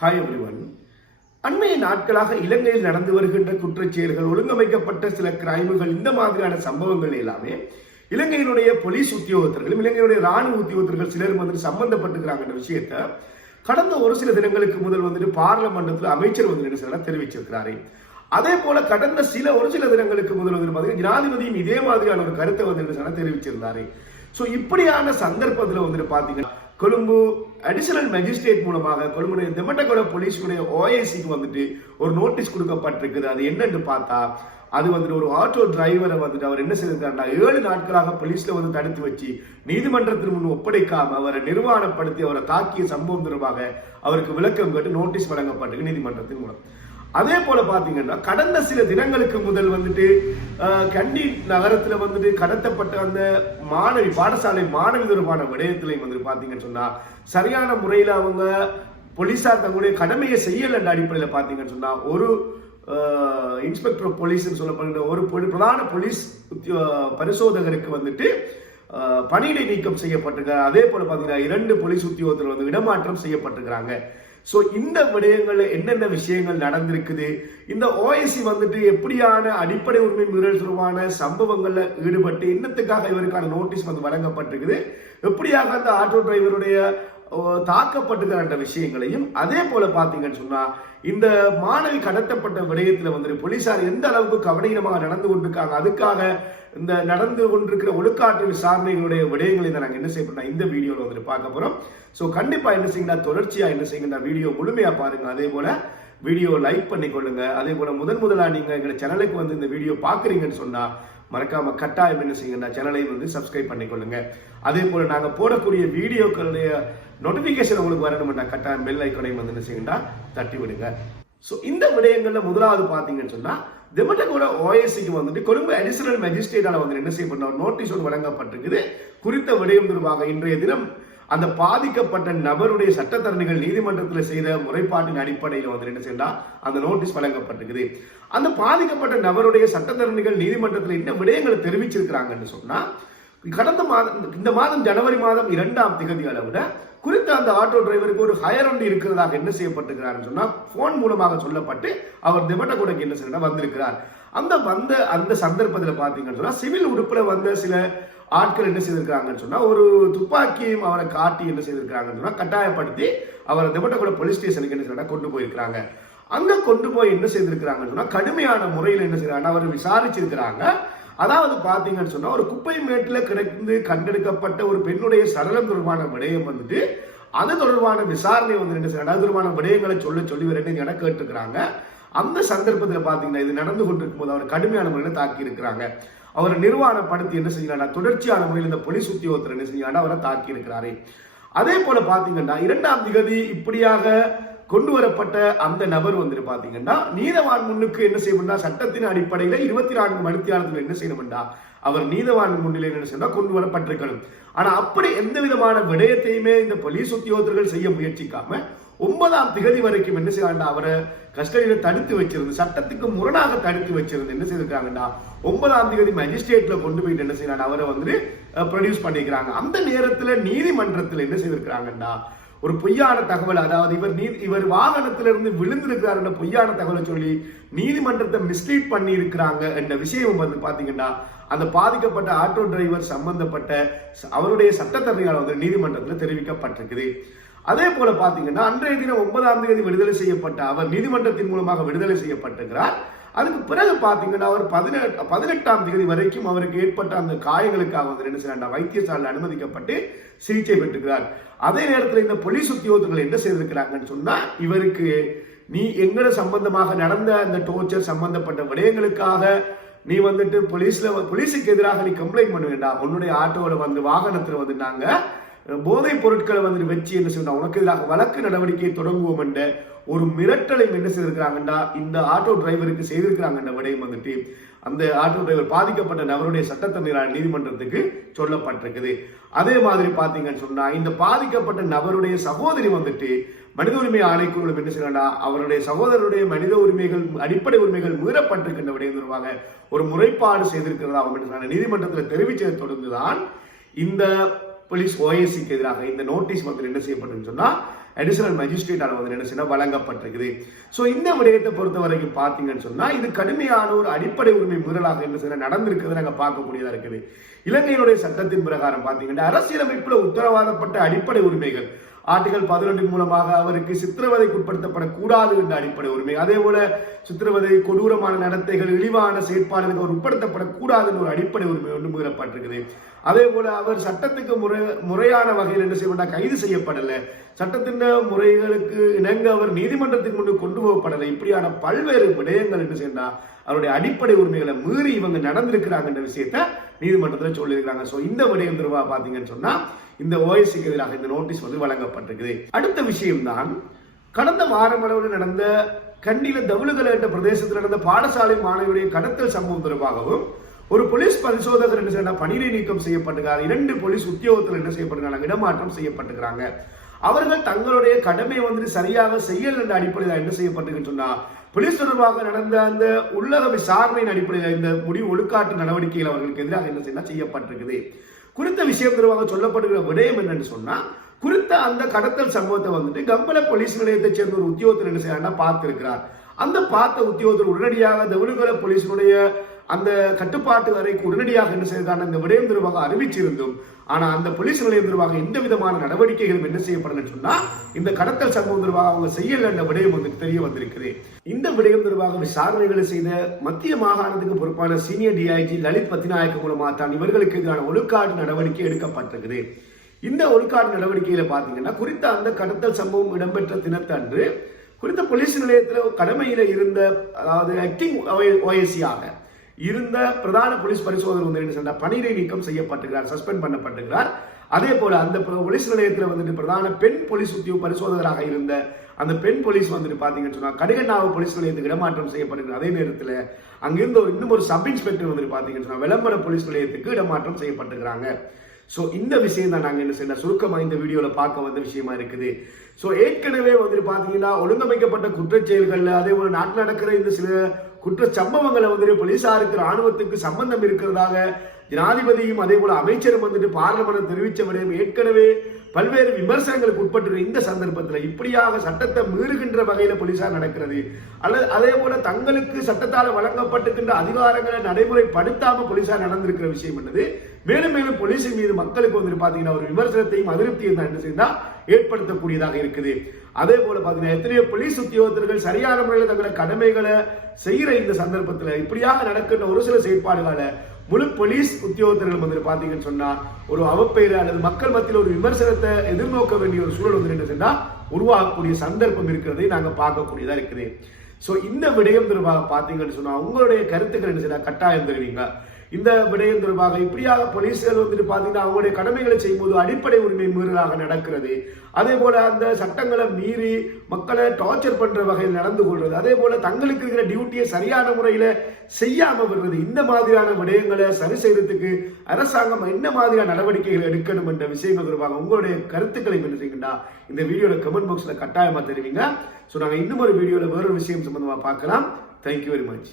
Hi everyone. அண்மைய நாட்களாக இலங்கையில் நடந்து வருகின்ற குற்றச்செயல்கள், ஒழுங்கமைக்கப்பட்ட சில கிரைமுகள், இந்த மாதிரியான சம்பவங்கள் எல்லாமே இலங்கையினுடைய போலீஸ் உத்தியோகத்தர்களும் இலங்கையினுடைய ராணுவ உத்தியோகத்தர்கள் சிலர் சம்பந்தப்பட்டிருக்கிறாங்க விஷயத்தை கடந்த ஒரு சில தினங்களுக்கு முதல் பார்லமெண்டத்தில் அமைச்சர் என்ன தெரிவிச்சிருக்கிறாரு. அதே போல கடந்த ஒரு சில தினங்களுக்கு முதல் ஜனாதிபதியும் இதே மாதிரியான ஒரு கருத்தை தெரிவிச்சிருந்தாரு. சோ இப்படியான சந்தர்ப்பத்தில் பாத்தீங்கன்னா கொழும்பு அடிஷனல் மேஜிஸ்ட்ரேட் மூலமாக கொழும்பு தெமட்டகொட போலீஸுடைய ஓஐசிக்கு ஒரு நோட்டீஸ் கொடுக்கப்பட்டிருக்குது. அது என்னன்னு பார்த்தா அது ஒரு ஆட்டோ டிரைவரை அவர் என்ன செய்திருக்காருன்னா 7 நாட்களாக போலீஸ்ல தடுத்து வச்சு நீதிமன்றத்தின் முன் ஒப்படைக்காம அவரை நிர்வாணப்படுத்தி அவரை தாக்கிய சம்பவம் தொடர்பாக அவருக்கு விளக்கம் கேட்டு நோட்டீஸ் வழங்கப்பட்டிருக்கு நீதிமன்றத்தின் மூலம். அதே போல பாத்தீங்கன்னா கடந்த சில தினங்களுக்கு முதல் கண்டி நகரத்துல கடத்தப்பட்ட அந்த மாணவி பாடசாலை மாணவி தொடர்பான விடயத்திலையும் பாத்தீங்கன்னு சொன்னா சரியான முறையில அவங்க போலீசார் தங்களுடைய கடமையை செய்யல என்ற அடிப்படையில பாத்தீங்கன்னு சொன்னா ஒரு இன்ஸ்பெக்டர் போலீஸ் சொல்லப்படுகிற ஒரு பிரதான போலீஸ் பரிசோதகருக்கு பணியிடை நீக்கம் செய்யப்பட்டிருக்காங்க. அதே போல பாத்தீங்கன்னா 2 போலீஸ் உத்தியோகத்தர்கள் இடமாற்றம் செய்யப்பட்டிருக்கிறாங்க. சோ இந்த விடயங்கள்ல என்னென்ன விஷயங்கள் நடந்திருக்குது, இந்த ஓஐசி எப்படியான அடிப்படை உரிமை மீறல் தொடர்பான சம்பவங்கள்ல ஈடுபட்டு இன்னத்துக்காக இவருக்கான நோட்டீஸ் வழங்கப்பட்டிருக்குது, எப்படியாக அந்த ஆட்டோ டிரைவருடைய தாக்கப்பட்டிருக்கிற விஷயங்களையும் அதே போல பாத்தீங்கன்னு சொன்னா இந்த மாணவி கடத்தப்பட்ட விடயத்துல போலீசார் எந்த அளவுக்கு கவனமாக நடந்து கொண்டிருக்காங்க, அதுக்காக இந்த நடந்து கொண்டிருக்கிற ஒழுக்காற்று விசாரணைகளுடைய விடயங்களை நாங்க என்ன செய்யப்போம் இந்த வீடியோல பார்க்க போறோம். சோ கண்டிப்பா என்ன செய்யுங்க, தொடர்ச்சியா என்ன செய்யுங்க, வீடியோ முழுமையா பாருங்க. அதே போல வீடியோ லைக் பண்ணிக்கொள்ளுங்க. அதே போல முதலா நீங்க எங்க சேனலுக்கு இந்த வீடியோ பாக்குறீங்கன்னு சொன்னா மறக்காம கட்டாயம் என்ன செய்யுங்க, சேனலை சப்ஸ்கிரைப் பண்ணிக்கொள்ளுங்க. அதே போல நாங்க போடக்கூடிய வீடியோக்களுடைய நோட்டிபிகேஷன் உங்களுக்கு வரணும்னா கட்டாயம் பெல் ஐக்கனையும் என்ன செய்யுங்க, தட்டி விடுங்க. சோ இந்த விடயங்கள்ல முதலாவது பாத்தீங்கன்னு சொன்னா தெமட்டகொட ஓஎஸ்சிக்கு கொழும்பு அடிஷனல் மேஜிஸ்ட்ரேட்டால என்ன செய்யப்பட்ட நோட்டீஸ் வழங்கப்பட்டிருக்குது. குறித்த விடயம் தொடர்பாக இன்றைய தினம் அந்த பாதிக்கப்பட்ட நபருடைய சட்டத்தரணிகள் நீதிமன்றத்தில் செய்த முறைப்பாட்டின் அடிப்படையில் என்ன செய்யலாம் அந்த நோட்டீஸ் வழங்கப்பட்டிருக்குது. அந்த பாதிக்கப்பட்ட நபருடைய சட்டத்தரணிகள் நீதிமன்றத்தில் என்ன விடயங்களை தெரிவிச்சிருக்கிறாங்கன்னு சொன்னா கடந்த மாதம் இந்த மாதம் ஜனவரி மாதம் 2ஆம் தேதி அளவுல குறித்த அந்த ஆட்டோ டிரைவருக்கு ஒரு ஹயர் ஒன்று இருக்கிறதாக என்ன செய்யப்பட்டிருக்கிறார் சொன்னா போன் மூலமாக சொல்லப்பட்டு அவர் தெமட்டகொடக்கு என்ன செய்ய வந்திருக்கிறார். அந்த சந்தர்ப்பத்தில் பாத்தீங்கன்னு சொன்னா சிவில் உறுப்புல சில ஆட்கள் என்ன செய்திருக்காங்கன்னு சொன்னா ஒரு துப்பாக்கியும் அவரை காட்டி என்ன செய்திருக்காங்கன்னு சொன்னா கட்டாயப்படுத்தி அவரை தெமட்டகொட போலீஸ் ஸ்டேஷனுக்கு என்ன செய்ய கொண்டு போயிருக்கிறாங்க. அங்க கொண்டு போய் என்ன செய்திருக்கிறாங்கன்னு சொன்னா கடுமையான முறையில் என்ன செய்யறாங்க அவரை விசாரிச்சிருக்கிறாங்க. அதாவது பாத்தீங்கன்னு சொன்னா ஒரு குப்பை மேட்டுல கிடைந்து கண்டெடுக்கப்பட்ட ஒரு பெண்ணுடைய சடலம் தொடர்பான விடயம் அது தொடர்பான விசாரணை என்ன செய்யறாங்க, அது தொடர்பான விடயங்களை சொல்லி என கேட்டுக்கிறாங்க. அந்த சந்தர்ப்பத்தில் பாத்தீங்கன்னா இது நடந்து கொண்டிருக்கும் போது அவர் கடுமையான முறையில் தாக்கி இருக்கிறாங்க. அவரை நிர்வாணப்படுத்தி என்ன செய்யறாங்க தொடர்ச்சியான முறையில் இந்த போலீஸ் உத்தியோகத்தர் என்ன செய்யறாங்க அவரை தாக்கி இருக்கிறாரு. அதே போல பாத்தீங்கன்னா 2ஆம் தேதி இப்படியாக கொண்டு வரப்பட்ட அந்த நபர் பாத்தீங்கன்னா நீதவான் முன்னுக்கு என்ன செய்யணும்னா சட்டத்தின் அடிப்படையில 24 மணித்தியாலத்தில் என்ன செய்யணும்டா அவர் நீதவான் முன்னிலை என்ன செய்யணும் கொண்டு வரப்பட்டிருக்கணும். ஆனா அப்படி எந்த விதமான விடயத்தையுமே இந்த போலீஸ் உத்தியோகத்தர்கள் செய்ய முயற்சிக்காம 9ஆம் தேதி வரைக்கும் என்ன செய்யறாண்டா அவரை கஸ்டடியில தடுத்து வச்சிருந்து சட்டத்துக்கு முரணாக தடுத்து வச்சிருந்து என்ன செய்திருக்காங்கடா 9ஆம் தேதி மேஜிஸ்ட்ரேட்ல கொண்டு போயிட்டு என்ன செய்யறாங்க அவரை ப்ரொடியூஸ் பண்ணிக்கிறாங்க. அந்த நேரத்துல நீதிமன்றத்தில் என்ன செய்திருக்கிறாங்கடா ஒரு பொய்யான தகவல், அதாவது இவர் வாகனத்திலிருந்து விழுந்திருக்கிறார் பொய்யான தகவலை சொல்லி நீதிமன்றத்தை மிஸ்லீட் பண்ணி இருக்கிறாங்க என்ற விஷயம் பாத்தீங்கன்னா அந்த பாதிக்கப்பட்ட ஆட்டோ டிரைவர் சம்பந்தப்பட்ட அவருடைய சட்டத்தரணியால் நீதிமன்றத்தில் தெரிவிக்கப்பட்டிருக்குது. அதே போல பாத்தீங்கன்னா அன்றைய தினம் 9ஆம் தேதி விடுதலை செய்யப்பட்ட அவர் நீதிமன்றத்தின் மூலமாக விடுதலை செய்யப்பட்டிருக்கிறார். அதுக்கு பிறகு பாத்தீங்கன்னா அவர் 18ஆம் தேதி வரைக்கும் அவருக்கு ஏற்பட்ட அந்த காயங்களுக்காக என்ன செய்யறாங்க வைத்தியசாலையில் அனுமதிக்கப்பட்டு சிகிச்சை பெற்றுக்கிறார். அதே நேரத்தில் இந்த போலீஸ் உத்தியோகத்தர்கள் என்ன செய்திருக்கிறாங்கன்னு சொன்னா இவருக்கு நீ எங்கட சம்பந்தமாக நடந்த அந்த டோர்ச்சர் சம்பந்தப்பட்ட விடயங்களுக்காக நீ போலீஸுக்கு எதிராக நீ கம்ப்ளைண்ட் பண்ண வேண்டாம், உன்னுடைய ஆட்டோல வாகனத்துல நாங்க போதைப் பொருட்களை வச்சு என்ன செய்யணும் உனக்கு எதிராக வழக்கு நடவடிக்கை தொடங்குவோம் என்ற ஒரு மிரட்டலை என்ன செய்திருக்கிறாங்கடா இந்த ஆட்டோ டிரைவருக்கு செய்திருக்கிறாங்க விடயம் அந்த ஆட்டோ டிரைவர் பாதிக்கப்பட்ட நபருடைய சட்டத்தரணிகளால் நீதிமன்றத்துக்கு சொல்லப்பட்டிருக்குது. அதே மாதிரி பாத்தீங்கன்னு சொன்னா இந்த பாதிக்கப்பட்ட நபருடைய சகோதரி மனித உரிமை ஆணைக்குழு என்ன செய்யறா அவருடைய சகோதரருடைய மனித உரிமைகள் அடிப்படை உரிமைகள் மீறப்பட்டிருக்கின்ற விடயம் தொடர்பாக ஒரு முறைப்பாடு செய்திருக்கிறதா நீதிமன்றத்தில் தெரிவித்ததை தொடர்ந்துதான் இந்த போலீஸ் ஓஎஸ்சிக்கு எதிராக இந்த நோட்டீஸ் வந்து என்ன செய்யப்பட்டிருக்குன்னு சொன்னா அடிஷனல் மஜிஸ்ட்ரேட்டால வந்து என்ன செய்ய வழங்கப்பட்டிருக்குது. சோ இந்த விடயத்தை பொறுத்த வரைக்கும் பாத்தீங்கன்னு சொன்னா இது கடுமையான ஒரு அடிப்படை உரிமை மீறலாக என்ன செய்ய நடந்திருக்கிறது நாங்க பார்க்கக்கூடியதா இருக்குது. இலங்கையினுடைய சட்டத்தின் பிரகாரம் பாத்தீங்கன்னா அரசியலமைப்புல உத்தரவாதப்பட்ட அடிப்படை உரிமைகள் ஆர்டிகல் 11 மூலமாக அவருக்கு சித்திரவதைக்கு உட்படுத்தப்படக்கூடாது என்ற அடிப்படை உரிமை, அதே போல சித்திரவதை, கொடூரமான நடத்தைகள், இழிவான செயற்பாடுகளுக்கு அவர் உட்படுத்தப்படக்கூடாது என்ற ஒரு அடிப்படை உரிமை ஒன்று மீறப்பட்டிருக்குது. அதே போல அவர் சட்டத்துக்கு முறையான வகையில் என்ன செய்ய கைது செய்யப்படல, சட்டத்தின் முறைகளுக்கு இணங்க அவர் நீதிமன்றத்துக்கு முன்பு கொண்டு போகப்படலை. இப்படியான பல்வேறு விடயங்கள் என்ன செய்யறா அவருடைய அடிப்படை உரிமைகளை மீறி இவங்க நடந்திருக்கிறாங்க என்ற விஷயத்த நீதிமன்றத்தில் சொல்லியிருக்கிறாங்க. சோ இந்த விடயம் தொடர்பாக பாத்தீங்கன்னு சொன்னா இந்த ஓஎஸ்சிக்கு எதிராக இந்த நோட்டீஸ் வந்து வழங்கப்பட்டிருக்குது. அடுத்த விஷயம் தான் கடந்த வாரம் அளவில் நடந்த கண்டில தவுலுகல என்ற பிரதேசத்தில் நடந்த பாடசாலை மாணவியுடைய கடத்தல் சம்பவம் தொடர்பாகவும் ஒரு போலீஸ் பரிசோதகர் என்ன செய்ய பணியிடை நீக்கம் செய்யப்பட்டிருக்கிறார். 2 போலீஸ் உத்தியோகத்தில் என்ன செய்யப்பட்டிருக்காங்க, இடமாற்றம் செய்யப்பட்டிருக்கிறாங்க. அவர்கள் தங்களுடைய கடமை வந்து சரியாக செய்யல் என்ற அடிப்படையில் என்ன செய்யப்பட்டிருக்கு சொன்னா போலீஸ் தொடர்பாக நடந்த அந்த உள்ளக விசாரணையின் அடிப்படையில் இந்த முடிவு ஒழுக்காட்டு நடவடிக்கைகள் அவர்களுக்கு எதிராக என்ன செய்யப்பட்டிருக்குது. குறித்த விஷயம் தொடர்பாக சொல்லப்படுகிற விடயம் என்னன்னு சொன்னா குறித்த அந்த கடத்தல் சம்பவத்தை வந்துட்டு கம்பள போலீஸ் நிலையத்தை சேர்ந்த ஒரு உத்தியோகத்தில் என்ன செய்யறாருன்னா பார்த்திருக்கிறார். அந்த பார்த்த உத்தியோகத்தில் உடனடியாக தவுலுகல போலீஸினுடைய அந்த கட்டுப்பாட்டு அறைக்கு உடனடியாக என்ன செய்யறாங்க இந்த விடயம் தொடர்பாக அறிவிச்சிருந்தும் ஆனா அந்த போலீஸ் நிலையம் தொடர்பாக எந்த விதமான நடவடிக்கைகளும் என்ன செய்யப்படும் சொன்னா இந்த கடத்தல் சம்பவம் தொடர்பாக அவங்க செய்யல என்ற விடயம் வந்து தெரிய வந்திருக்குது. இந்த விடயம் தொடர்பாக விசாரணைகளை செய்த மத்திய மாகாணத்துக்கு பொறுப்பான சீனியர் டிஐஜி லலித் பத்திநாயக்க மூலமாக தான் இவர்களுக்கு எதிரான ஒழுக்காட்டு நடவடிக்கை எடுக்கப்பட்டிருக்குது. இந்த ஒழுக்காட்டு நடவடிக்கையில பாத்தீங்கன்னா குறித்த அந்த கடத்தல் சம்பவம் இடம்பெற்ற தினத்தன்று குறித்த போலீஸ் நிலையத்தில் கடமையில இருந்த அதாவது ஆக்டிங் ஓஎஸ்சியாக இருந்த பிரதான போலீஸ் பரிசோதகர் வந்து என்ன சொன்னா பணியிடை நீக்கம் செய்யப்பட்டிருக்கிறார், சஸ்பெண்ட் பண்ணப்பட்டிருக்கிறார். அதே போல அந்த போலீஸ் நிலையத்தில் வந்துட்டு பிரதான பெண் போலீஸ் உத்தியோக பரிசோதகராக இருந்த அந்த பெண் போலீஸ் வந்துட்டு பாத்தீங்கன்னு சொன்னா கடுகண்ணாவு போலீஸ் நிலையத்துக்கு இடமாற்றம் செய்யப்பட்டிருக்கிறார். அதே நேரத்தில் அங்கிருந்த இன்னும் ஒரு சப் இன்ஸ்பெக்டர் வந்துட்டு பாத்தீங்கன்னு சொன்னா விளம்பர போலீஸ் நிலையத்துக்கு இடமாற்றம் செய்யப்பட்டிருக்கிறாங்க. சோ இந்த விஷயம் தான் நாங்க என்ன செய்யணும் சுருக்கமா இந்த வீடியோல பார்க்க வந்த விஷயமா இருக்குது. சோ ஏற்கனவே வந்துட்டு பாத்தீங்கன்னா ஒழுங்கமைக்கப்பட்ட குற்றச்செயல்கள்ல அதே போல நாட்டில் நடக்கிற இந்த சில குற்ற சம்பவங்களை வந்துட்டு போலீசாருக்கு ராணுவத்துக்கு சம்பந்தம் இருக்கிறதாக ஜனாதிபதியும் அதே போல அமைச்சரும் வந்துட்டு பார்லிமெண்ட் தெரிவித்த விடயம் ஏற்கனவே பல்வேறு விமர்சனங்களுக்கு உட்பட்டு இந்த சந்தர்ப்பத்தில் இப்படியாக சட்டத்தை மீறுகின்ற வகையில போலீசார் நடக்கிறது அல்லது அதே போல தங்களுக்கு சட்டத்தால் வழங்கப்பட்டிருக்கின்ற அதிகாரங்களை நடைமுறைப்படுத்தாம போலீசார் நடந்திருக்கிற விஷயம் என்னது மேலும் மேலும் போலீஸின் மீது மக்களுக்கு வந்துட்டு பாத்தீங்கன்னா ஒரு விமர்சனத்தையும் அதிருப்தியும் தான் என்ன செய்தா ஏற்படுத்தக்கூடியதாக இருக்குது. அதே போல பாத்தீங்கன்னா எத்தனையோ போலீஸ் உத்தியோகத்தர்கள் சரியான முறையில் தங்களோட கடமைகளை செய்யற இந்த சந்தர்ப்பத்தில் இப்படியாக நடக்கின்ற ஒரு சில செயற்பாடுகளை முழு போலீஸ் உத்தியோகத்தர்கள் வந்துட்டு பாத்தீங்கன்னு சொன்னா ஒரு அவப்பெயர் அல்லது மக்கள் மத்தியில் ஒரு விமர்சனத்தை எதிர்நோக்க வேண்டிய ஒரு சூழல் வந்து என்ன செஞ்சா உருவாகக்கூடிய சந்தர்ப்பம் இருக்கிறதை நாங்க பார்க்கக்கூடியதா இருக்குது. சோ இந்த விடயம் தொடர்பாக பாத்தீங்கன்னு சொன்னா உங்களுடைய கருத்துக்கள் என்ன செய்ய கட்டாயம் தெரிவிங்க. இந்த விடயம் தொடர்பாக இப்படியாக போலீஸ்கள் வந்துட்டு பாத்தீங்கன்னா அவங்களுடைய கடமைகளை செய்யும்போது அடிப்படை உரிமை மீறலாக நடக்கிறது. அதே போல அந்த சட்டங்களை மீறி மக்களை டார்ச்சர் பண்ற வகையில் நடந்து கொள்றது, அதே போல தங்களுக்கு இருக்கிற டியூட்டியை சரியான முறையில செய்யாம விடுறது, இந்த மாதிரியான விடயங்களை சரி செய்யறதுக்கு அரசாங்கம் என்ன மாதிரியான நடவடிக்கைகள் எடுக்கணும் என்ற விஷயங்கள் தொடர்பாக உங்களுடைய கருத்துக்களை என்ன செய்யுங்கடா இந்த வீடியோல கமெண்ட் பாக்ஸ்ல கட்டாயமா தெரிவிங்க. சோ நாங்க இன்னும் ஒரு வீடியோல வேறொரு விஷயம் சம்பந்தமா பார்க்கலாம். Thank you very much.